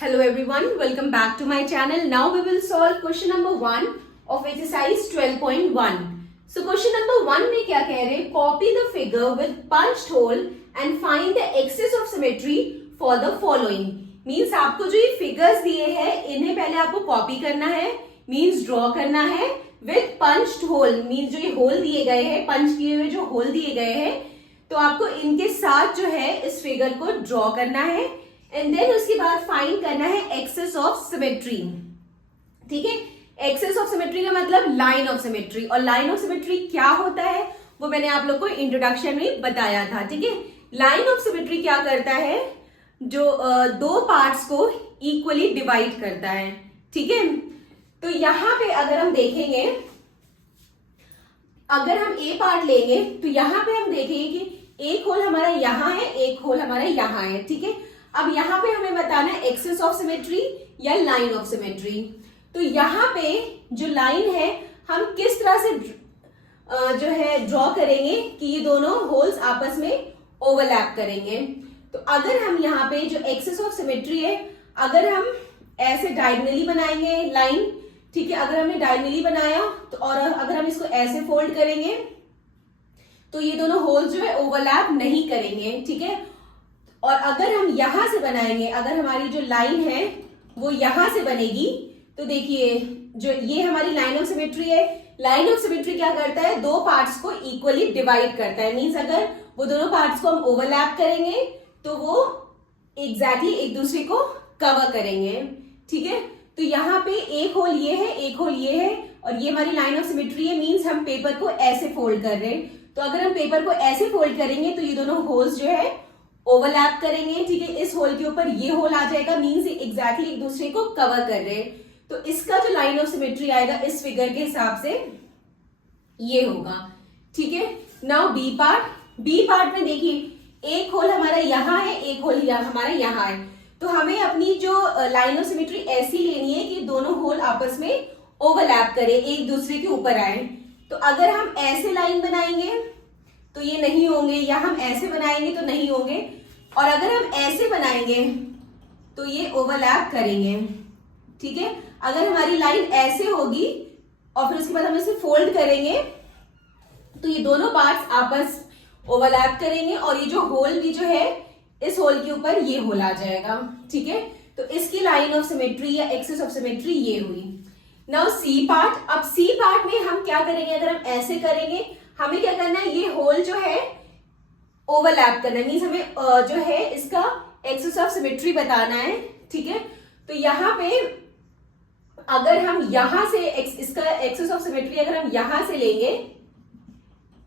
Hello everyone, welcome back to my channel. Now we will solve question number 1 of exercise 12.1. So question number 1 में क्या कह रहे हैं? Copy the figure with punched hole and find the axis of symmetry for the following. Means आपको जो ये figures दिए हैं इन्हें पहले आपको copy करना है, means draw करना है with punched hole. means जो ये hole दिए गए हैं, punch किए हुए जो hole दिए गए हैं, तो आपको इनके साथ जो है इस figure को draw करना है एंड देन उसके बाद फाइंड करना है एक्सेस ऑफ सिमेट्री. ठीक है, एक्सेस ऑफ सिमेट्री का मतलब लाइन ऑफ सिमेट्री, और लाइन ऑफ सिमेट्री क्या होता है वो मैंने आप लोग को इंट्रोडक्शन में बताया था. ठीक है, लाइन ऑफ सिमेट्री क्या करता है, जो दो पार्ट्स को इक्वली डिवाइड करता है. ठीक है, तो यहां पे अगर हम देखेंगे, अगर हम ए पार्ट लेंगे तो यहां पे हम देखेंगे कि एक होल हमारा यहां है, एक होल हमारा यहां है. ठीक है, अब यहां पे हमें बताना है एक्सिस ऑफ सिमेट्री या लाइन ऑफ सिमेट्री. तो यहां पे जो लाइन है हम किस तरह से जो है ड्रॉ करेंगे कि ये दोनों होल्स आपस में ओवरलैप करेंगे. तो अगर हम यहाँ पे जो एक्सिस ऑफ सिमेट्री है, अगर हम ऐसे डायगोनली बनाएंगे लाइन, ठीक है, अगर हमने डायगोनली बनाया तो, और अगर हम इसको ऐसे फोल्ड करेंगे तो ये दोनों होल्स जो है ओवरलैप नहीं करेंगे. ठीक है, और अगर हम यहां से बनाएंगे, अगर हमारी जो लाइन है वो यहां से बनेगी, तो देखिए जो ये हमारी लाइन ऑफ सिमेट्री है. लाइन ऑफ सिमेट्री क्या करता है, दो पार्ट्स को इक्वली डिवाइड करता है. मींस अगर वो दोनों पार्ट्स को हम ओवरलैप करेंगे तो वो एग्जैक्टली एक दूसरे को कवर करेंगे. ठीक है, तो यहाँ पे एक होल ये है, एक होल ये है, और ये हमारी लाइन ऑफ सिमेट्री है. मींस हम पेपर को ऐसे फोल्ड कर रहे हैं. तो अगर हम पेपर को ऐसे फोल्ड करेंगे तो ये दोनों होल्स जो है ओवरलैप करेंगे. ठीक है, इस होल के ऊपर ये होल आ जाएगा. मींस एग्जैक्टली एक दूसरे को कवर कर रहे हैं. तो इसका जो लाइन ऑफ सिमेट्री आएगा इस फिगर के हिसाब से ये होगा. ठीक है, now B part. B part में देखिए एक होल हमारा यहां है, एक होल हमारा यहां है. तो हमें अपनी जो लाइन ऑफ सिमेट्री ऐसी लेनी है कि दोनों होल आपस में ओवरलैप करे, एक दूसरे के ऊपर आए. तो अगर हम ऐसे लाइन बनाएंगे तो ये नहीं होंगे, या हम ऐसे बनाएंगे तो नहीं होंगे, और अगर हम ऐसे बनाएंगे तो ये ओवरलैप करेंगे. ठीक है, अगर हमारी लाइन ऐसे होगी और फिर उसके बाद हम इसे फोल्ड करेंगे तो ये दोनों पार्ट्स आपस ओवरलैप करेंगे, और ये जो होल भी जो है इस होल के ऊपर ये होल आ जाएगा. ठीक है, तो इसकी लाइन ऑफ सिमेट्री या एक्सिस ऑफ सिमेट्री ये हुई. Now C part. अब सी पार्ट में हम क्या करेंगे, अगर हम ऐसे करेंगे हमें क्या करना है, ये होल जो है ओवरलैप करना है. मींस हमें जो है इसका एक्सिस ऑफ सिमेट्री बताना है. ठीक है, तो यहां पे अगर हम यहां से इसका एक्सिस ऑफ सिमेट्री अगर हम यहां से लेंगे,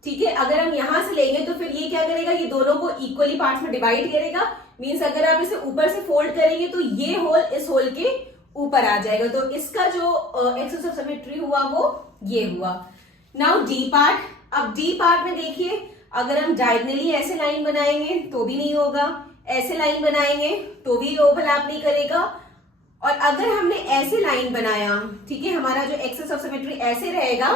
ठीक है, अगर हम यहां से लेंगे तो फिर ये क्या करेगा, ये दोनों को इक्वली पार्ट्स में डिवाइड करेगा. मींस अगर आप इसे ऊपर से फोल्ड करेंगे तो ये होल इस होल के ऊपर आ जाएगा. तो इसका जो एक्सिस ऑफ सिमेट्री हुआ वो ये हुआ. Now D part. अब डी पार्ट में देखिए अगर हम डायगोनली ऐसे लाइन बनाएंगे तो भी नहीं होगा, ऐसे लाइन बनाएंगे तो भी ओवरलैप नहीं करेगा, और अगर हमने ऐसे लाइन बनाया, ठीक है, हमारा जो एक्सिस ऑफ सिमेट्री ऐसे रहेगा,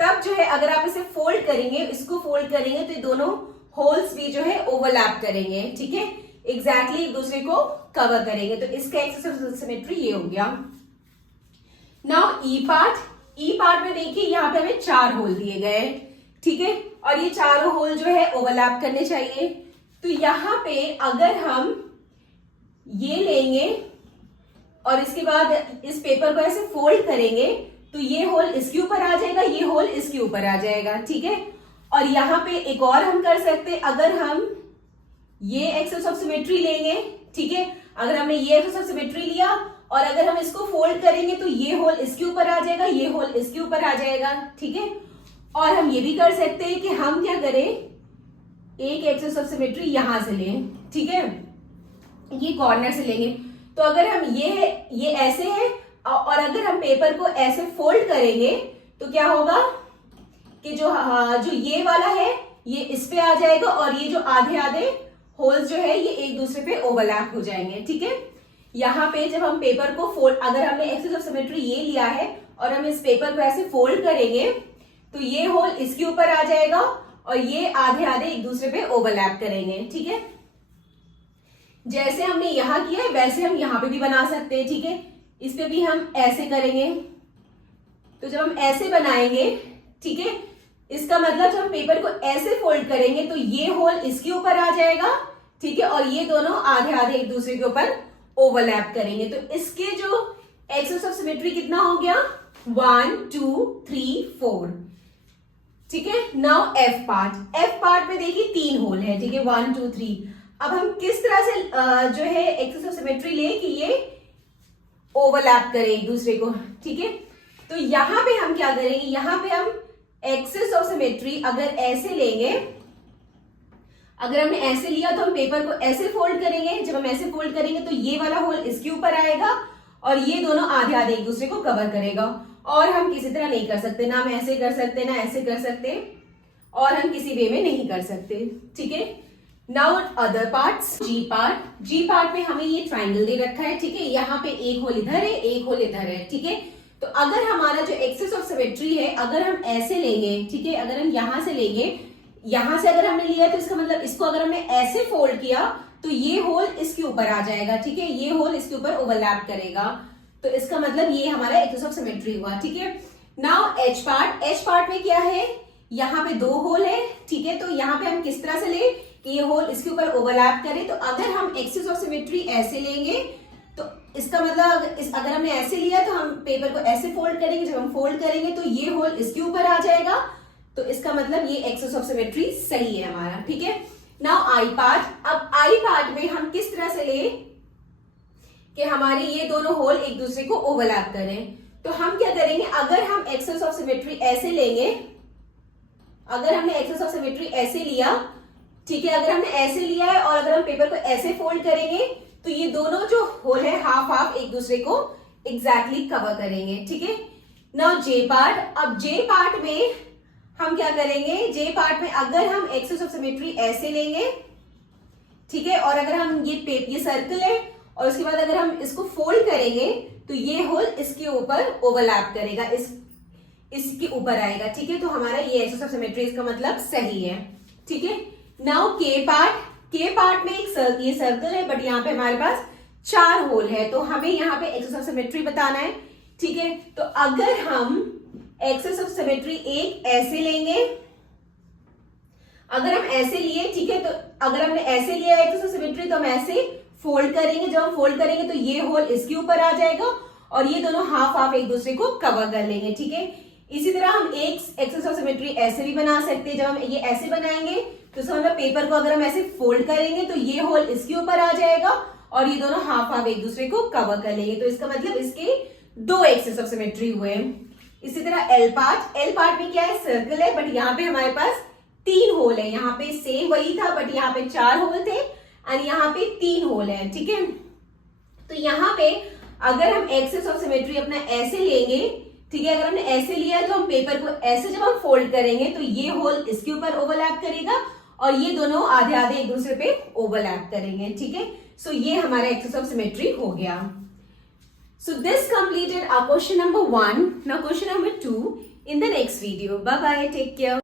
तब जो है अगर आप इसे फोल्ड करेंगे, इसको फोल्ड करेंगे तो ये दोनों होल्स भी जो है ओवरलैप करेंगे. ठीक है, एग्जैक्टली एक दूसरे को कवर करेंगे. तो इसका एक्सिस ऑफ सिमेट्री ये हो गया. नाउ ई पार्ट. ई पार्ट में देखिए यहाँ पे हमें 4 होल दिए गए. ठीक है, और ये चारों होल जो है ओवरलैप करने चाहिए. तो यहां पे अगर हम ये लेंगे और इसके बाद इस पेपर को ऐसे फोल्ड करेंगे तो ये होल इसके ऊपर आ जाएगा, ये होल इसके ऊपर आ जाएगा. ठीक है, और यहां पे एक और हम कर सकते हैं, अगर हम ये एक्सिस ऑफ सिमेट्री लेंगे, ठीक है, अगर हमने ये एक्सिस ऑफ सिमेट्री लिया और अगर हम इसको फोल्ड करेंगे तो ये होल इसके ऊपर आ जाएगा, ये होल इसके ऊपर आ जाएगा. ठीक है, और हम ये भी कर सकते हैं कि हम क्या करें, एक एक्सिस ऑफ सिमेट्री यहां से लें. ठीक है, ये कॉर्नर से लेंगे. तो अगर हम ये ऐसे है और अगर हम पेपर को ऐसे फोल्ड करेंगे तो क्या होगा कि जो ये वाला है ये इस पे आ जाएगा, और ये जो आधे आधे होल्स जो है ये एक दूसरे पे ओवरलैप हो जाएंगे. ठीक है, यहाँ पे जब हम पेपर को फोल्ड, अगर हमने एक्सिस ऑफ सिमेट्री ये लिया है और हम इस पेपर को ऐसे फोल्ड करेंगे तो ये होल इसके ऊपर आ जाएगा और ये आधे आधे एक दूसरे पे ओवरलैप करेंगे. ठीक है, जैसे हमने यहाँ किया है वैसे हम यहाँ पे भी बना सकते हैं, ठीक है। इस पे भी हम ऐसे करेंगे, तो जब हम ऐसे बनाएंगे, ठीक है, इसका मतलब जब हम पेपर को ऐसे फोल्ड करेंगे तो ये होल इसके ऊपर आ जाएगा, ठीक है, और ये दोनों आधे आधे एक दूसरे के ऊपर ओवरलैप करेंगे। तो इसके जो एक्सेस ऑफ सिमेट्री कितना हो गया, 1 2 3 4, ठीक है। नाउ एफ पार्ट में देखिए 3 होल है, ठीक है, 1 2 3। अब हम किस तरह से जो है एक्सेस ऑफ सिमेट्री ले कि ये ओवरलैप करे एक दूसरे को, ठीक है। तो यहां पे हम क्या करेंगे, यहां पे हम एक्सेस ऑफ सिमेट्री अगर ऐसे लेंगे, अगर हमने ऐसे लिया तो हम पेपर को ऐसे फोल्ड करेंगे। जब हम ऐसे फोल्ड करेंगे तो ये वाला होल इसके ऊपर आएगा और ये दोनों आधे आधे एक दूसरे को कवर करेगा। और हम किसी तरह नहीं कर सकते, ना हम ऐसे कर सकते ना ऐसे कर सकते, और हम किसी वे में नहीं कर सकते, ठीक है। नाउ अदर पार्ट्स, जी पार्ट में हमें ये ट्राइंगल दे रखा है, ठीक है। यहाँ पे एक होल इधर है, एक होल इधर है, ठीक है। तो अगर हमारा जो एक्सेस ऑफ सिमेट्री है, अगर हम ऐसे लेंगे, ठीक है, अगर हम यहां से लेंगे, यहां से अगर हमने लिया तो इसका मतलब इसको अगर हमने ऐसे फोल्ड किया तो ये होल इसके ऊपर आ जाएगा, ठीक है, ये होल इसके ऊपर ओवरलैप करेगा। तो इसका मतलब ये हमारा एक्सेस ऑफ सिमेट्री हुआ, ठीक है। नाउ एच पार्ट में क्या है, यहाँ पे 2 होल है, ठीक है। तो यहाँ पे हम किस तरह से ले कि ये होल इसके ऊपर ओवरलैप करे। तो अगर हम एक्सेस ऑफ सिमेट्री ऐसे लेंगे तो इसका मतलब अगर हमने ऐसे लिया तो हम पेपर को ऐसे फोल्ड करेंगे, जब हम फोल्ड करेंगे तो ये होल इसके ऊपर आ जाएगा। तो इसका मतलब ये एक्सेस ऑफ सिमेट्री सही है हमारा, ठीक है। नाउ आई पार्ट, अब आई पार्ट में हम किस तरह से ले कि हमारे ये दोनों होल एक दूसरे को ओवरलैप करें। तो हम क्या करेंगे, अगर हम एक्सेस ऑफ सिमेट्री ऐसे लेंगे, अगर हमने एक्सेस ऑफ सिमेट्री ऐसे लिया, ठीक है, अगर हमने ऐसे लिया है और अगर हम पेपर को ऐसे फोल्ड करेंगे तो ये दोनों जो होल है हाफ हाफ एक दूसरे को एग्जैक्टली कवर करेंगे, ठीक है। नाउ जे पार्ट, अब जे पार्ट में हम क्या करेंगे, जे पार्ट में अगर हम एक्सेस ऑफ सिमेट्री ऐसे लेंगे, ठीक है, और अगर हम ये सर्कल है और उसके बाद अगर हम इसको फोल्ड करेंगे तो ये होल इसके ऊपर ओवरलैप करेगा, इसके ऊपर आएगा, ठीक है। तो हमारा ये एक्सेस ऑफ सिमेट्री इसका मतलब सही है, ठीक है। नाउ के पार्ट में ये सर्कल है बट यहाँ पे हमारे पास 4 होल है, तो हमें यहाँ पे एक्सेस ऑफ सिमेट्री बताना है, ठीक है। तो अगर हम एक्सेस ऑफ सिमेट्री एक ऐसे लेंगे, अगर हम ऐसे लिए, ठीक है, तो अगर हमने ऐसे लिया एक्सेस ऑफ सिमेट्री तो हम ऐसे फोल्ड करेंगे, जब हम फोल्ड करेंगे तो ये होल इसके ऊपर आ जाएगा और ये दोनों हाफ हाफ एक दूसरे को कवर कर लेंगे, ठीक है। इसी तरह हम एक एक्सेस ऑफ सिमेट्री ऐसे भी बना सकते हैं। जब हम ये ऐसे बनाएंगे तो इसका मतलब पेपर को अगर हम ऐसे फोल्ड करेंगे तो ये होल इसके ऊपर आ जाएगा और ये दोनों हाफ हाफ एक दूसरे को कवर कर लेंगे। तो इसका मतलब इसके 2 एक्सेस ऑफ सिमेट्री हुए। इसी तरह एल पार्ट में क्या है, सर्कल है बट यहाँ पे हमारे पास 3 होल है। यहाँ पे सेम वही था बट यहाँ पे 4 होल थे और यहाँ पे 3 होल है, ठीक है। तो यहाँ पे अगर हम एक्सेस ऑफ सिमेट्री अपना ऐसे लेंगे, ठीक है, अगर हमने ऐसे लिया तो हम पेपर को ऐसे जब हम फोल्ड करेंगे तो ये होल इसके ऊपर ओवरलैप करेगा और ये दोनों आधे आधे एक दूसरे पे ओवरलैप करेंगे, ठीक है। सो ये हमारा एक्सेस ऑफ सिमेट्री हो गया। So this completed our question number 1. Now question number 2 in the next video. Bye bye. Take care.